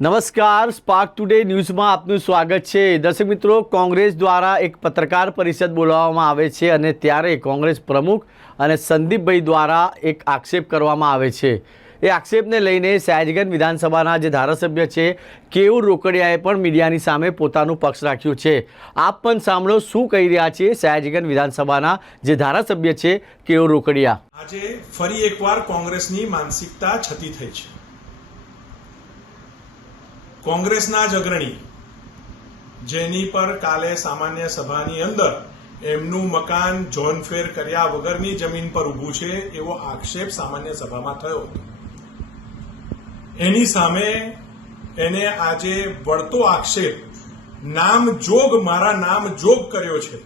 નમસ્કાર, spark today ન્યૂઝમાં આપનું સ્વાગત છે। દર્શક મિત્રો, કોંગ્રેસ દ્વારા એક પત્રકાર પરિષદ બોલાવવામાં આવે છે અને ત્યારે કોંગ્રેસ પ્રમુખ અને સંદીપભાઈ દ્વારા એક આક્ષેપ કરવામાં આવે છે। એ આક્ષેપને લઈને સયાજગંજ વિધાનસભાના જે ધારાસભ્ય છે કેયુર રોકડિયાએ પણ મીડિયાની સામે પોતાનું પક્ષ રાખ્યું છે। આપ પણ સાંભળો શું કહી રહ્યા છે સયાજગંજ વિધાનસભાના જે ધારાસભ્ય છે કેયુર રોકડિયા। આજે ફરી એકવાર કોંગ્રેસની માનસિકતા છતી થઈ છે। કોંગ્રેસના જ અગ્રણી જેની પર કાલે સામાન્ય સભાની અંદર એમનું મકાન જોનફેર કર્યા વગરની જમીન પર ઊભું છે એવો આક્ષેપ સામાન્ય સભામાં થયો હતો। એની સામે એને આજે વળતો આક્ષેપ નામજોગ મારા નામજોગ કર્યો છે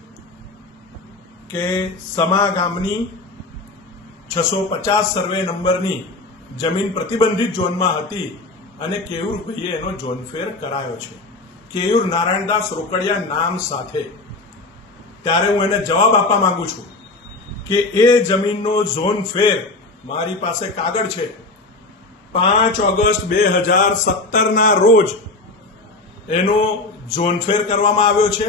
કે સમા ગામની 650 સર્વે નંબરની જમીન પ્રતિબંધિત ઝોનમાં હતી અને કેયુરભાઈએ એનો ઝોનફેર કરાયો છે, કેયુર નારાયણદાસ રોકડિયા નામ સાથે। ત્યારે હું એને જવાબ આપવા માંગુ છું કે એ જમીનનો ઝોનફેર મારી પાસે કાગળ છે। 5 ઓગસ્ટ 2017ના રોજ એનો ઝોનફેર કરવામાં આવ્યો છે।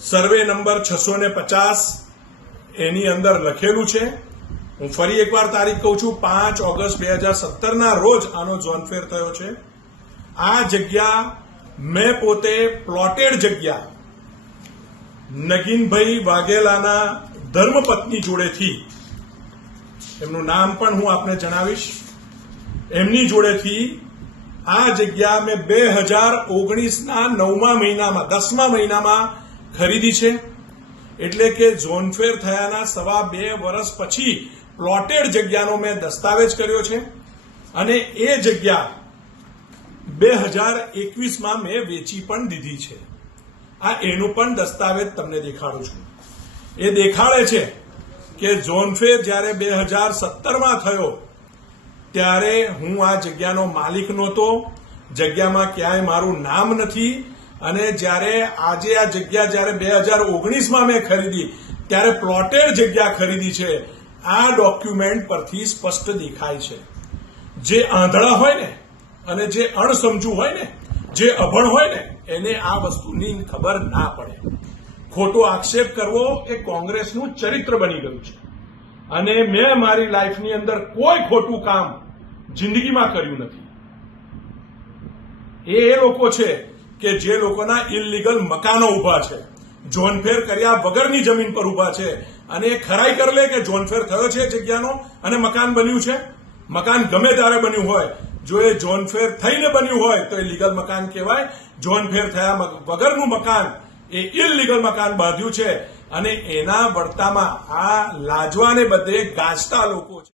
સર્વે નંબર 650 એની અંદર લખેલું છે। હું ફરી એકવાર તારીખ કહું છું, 5 ઓગસ્ટ 2017ના રોજ આનો ઝોનફેર થયો છે। આ જગ્યા મેં પોતે પ્લોટેડ જગ્યા નગીનભાઈ વાઘેલાના ધર્મપત્ની જોડેથી, એમનું નામ પણ હું આપને જણાવીશ, એમની જોડેથી આ જગ્યા મેં 2019ના 9મા મહિનામાં 10મા મહિનામાં ખરીદી છે। એટલે કે ઝોનફેર થયાના 2.5 વર્ષ પછી પ્લોટેડ જગ્યાનો મેં દસ્તાવેજ કર્યો છે અને એ જગ્યા 2021માં મેં વેચી પણ દીધી છે। આ એનું પણ દસ્તાવેજ તમને દેખાડું છું। એ દેખાડે છે કે ઝોનફેર જ્યારે 2017માં થયો ત્યારે હું આ જગ્યાનો માલિક નહોતો, જગ્યામાં ક્યાંય મારું નામ નથી, અને જ્યારે આજે આ જગ્યા જ્યારે 2019માં મેં ખરીદી ત્યારે પ્લોટેડ જગ્યા ખરીદી છે। આ ડોક્યુમેન્ટ પરથી સ્પષ્ટ દેખાય છે। જે આંધળા હોય ને અને જે અણસમજુ હોય ને, જે અભણ હોય ને, એને આ વસ્તુની ખબર ના પડે। ખોટો આક્ષેપ કરવો એ કોંગ્રેસનું ચરિત્ર બની ગયું છે અને મેં મારી લાઈફની અંદર કોઈ ખોટું કામ જિંદગીમાં કર્યું નથી। એ લોકો છે કે જે લોકોના ઇલીગલ મકાનો ઉભા છે, ઝોનફેર કર્યા વગરની જમીન પર ઉભા છે, અને એ ખરાઈ કરી લે કે ઝોનફેર થયો છે જગ્યાનો અને મકાન બન્યું છે। મકાન ગમે ત્યારે બન્યું હોય, જો એ ઝોનફેર થઈને બન્યું હોય તો એ લીગલ મકાન કહેવાય। ઝોનફેર થયા વગરનું મકાન એ ઇલીગલ મકાન બાંધ્યું છે અને એના વળતામાં આ લાજવાને બદલે ગાજતા લોકો છે।